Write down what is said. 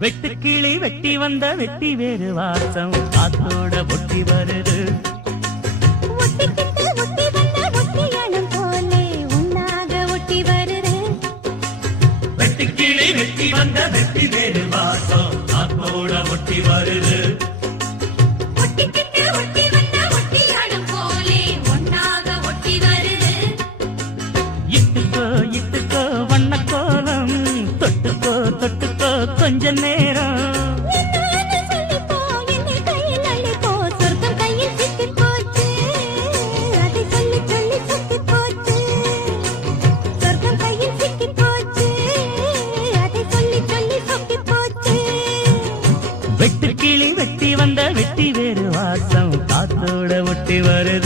வெட்டுக்கிளி வெட்டி வந்த வெட்டி வேறு வாசம் காத்தோட ஒட்டி வருது. ஒட்டிக்கிட்டு ஒட்டி வந்த ஒட்டியானம் போலே உன்னாக ஒட்டி வருது. வெட்டுக்கிளி வெட்டி வந்த வெட்டி வேறு வாசம் காத்தோட ஒட்டி வருது. ஒட்டிக்கிட்டு ஒட்டி வந்த ஒட்டியானம் போலே உன்னாக ஒட்டி வருது. இட்டுக்கோ இட்டுக்கோ வண்ணக்கோலம் தொட்டுக்கோ தொட்டுக்கோ கொஞ்ச நேரம். என்னன்னு சொல்லிப்போ, என்னை கையில் அள்ளிப்போ, சொர்க்கம் கையில் சிக்கிப் போச்சு. அதை சொல்லி சொல்லி சொத்திப் போச்சு. சொர்க்கம் கையில் சிக்கிப் போச்சு. அதை சொல்லி சொல்லி சொத்திப் போச்சு. வெட்டுக்கிளி வெட்டி வந்த வெட்டி வேறு வாசம் காத்தோட ஒட்டி வருது.